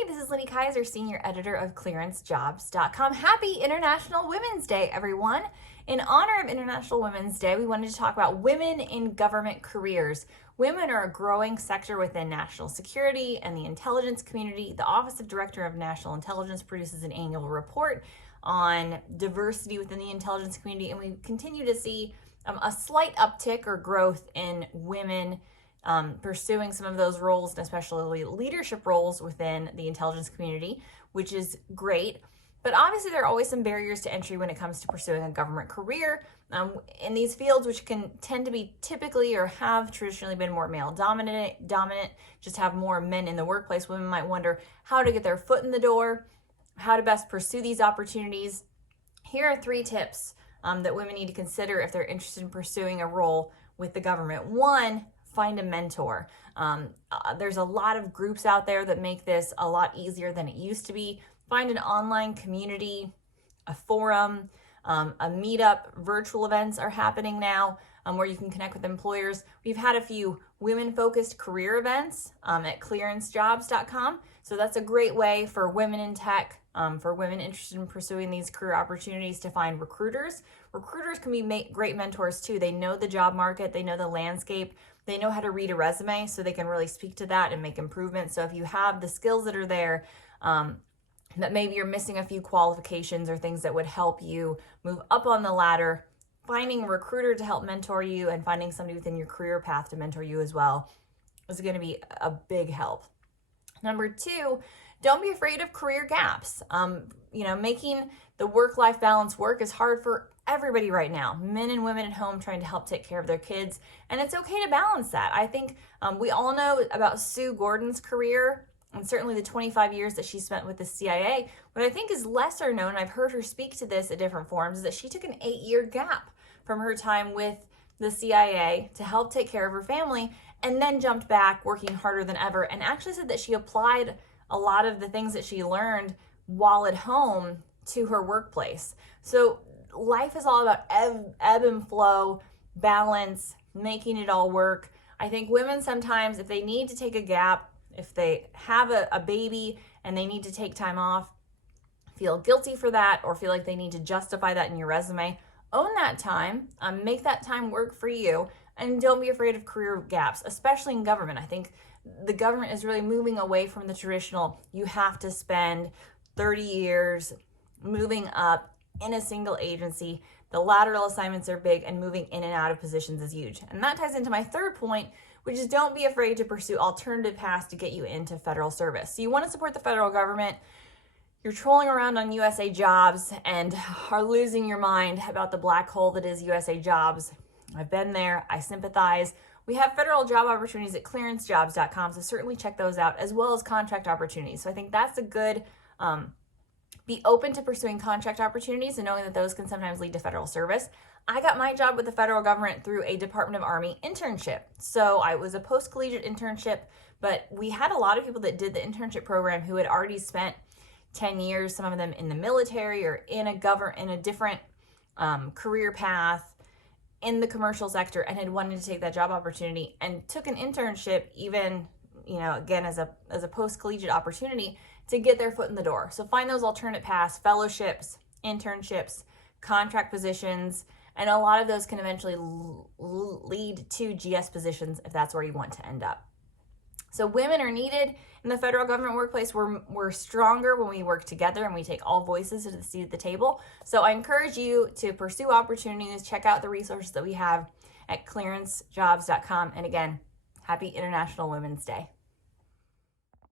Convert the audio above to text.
Hi, this is Libby Kaiser, Senior Editor of ClearanceJobs.com. Happy International Women's Day, everyone. In honor of International Women's Day, we wanted to talk about women in government careers. Women are a growing sector within national security and the intelligence community. The Office of Director of National Intelligence produces an annual report on diversity within the intelligence community, and we continue to see a slight uptick or growth in women pursuing some of those roles, and especially leadership roles within the intelligence community, which is great. But obviously there are always some barriers to entry when it comes to pursuing a government career in these fields, which can tend to be typically or have traditionally been more male dominant, just have more men in the workplace. Women might wonder how to get their foot in the door, how to best pursue these opportunities. Here are 3 tips that women need to consider if they're interested in pursuing a role with the government. 1, find a mentor. There's a lot of groups out there that make this a lot easier than it used to be. Find an online community, a forum, a meetup. Virtual events are happening now where you can connect with employers. We've had a few women-focused career events at ClearanceJobs.com. So that's a great way for women in tech, for women interested in pursuing these career opportunities, to find recruiters. Recruiters can be great mentors too. They know the job market, they know the landscape, they know how to read a resume, so they can really speak to that and make improvements. So if you have the skills that are there, that maybe you're missing a few qualifications or things that would help you move up on the ladder, finding a recruiter to help mentor you and finding somebody within your career path to mentor you as well is going to be a big help. Number 2, don't be afraid of career gaps. Making the work-life balance work is hard for everybody right now. Men and women at home trying to help take care of their kids. And it's okay to balance that. I think we all know about Sue Gordon's career, and certainly the 25 years that she spent with the CIA. What I think is lesser known, I've heard her speak to this at different forums, is that she took an 8-year gap from her time with the CIA to help take care of her family, and then jumped back working harder than ever, and actually said that she applied a lot of the things that she learned while at home to her workplace. So life is all about ebb and flow, balance, making it all work. I think women sometimes, if they need to take a gap, if they have a baby and they need to take time off, feel guilty for that or feel like they need to justify that in your resume, own that time, make that time work for you, and don't be afraid of career gaps, especially in government. I think the government is really moving away from the traditional, you have to spend 30 years moving up in a single agency. The lateral assignments are big, and moving in and out of positions is huge. And that ties into my 3rd point, which is don't be afraid to pursue alternative paths to get you into federal service. So you want to support the federal government. You're trolling around on USA Jobs and are losing your mind about the black hole that is USA Jobs. I've been there. I sympathize. We have federal job opportunities at ClearanceJobs.com, so certainly check those out, as well as contract opportunities. So I think that's a good, be open to pursuing contract opportunities and knowing that those can sometimes lead to federal service. I got my job with the federal government through a Department of Army internship. So I was a post-collegiate internship, but we had a lot of people that did the internship program who had already spent 10 years, some of them in the military or in a different career path in the commercial sector, and had wanted to take that job opportunity and took an internship, even, again, as a post-collegiate opportunity to get their foot in the door. So find those alternate paths, fellowships, internships, contract positions, and a lot of those can eventually lead to GS positions if that's where you want to end up. So women are needed in the federal government workplace. We're stronger when we work together and we take all voices to the seat at the table. So I encourage you to pursue opportunities, check out the resources that we have at ClearanceJobs.com. And again, happy International Women's Day.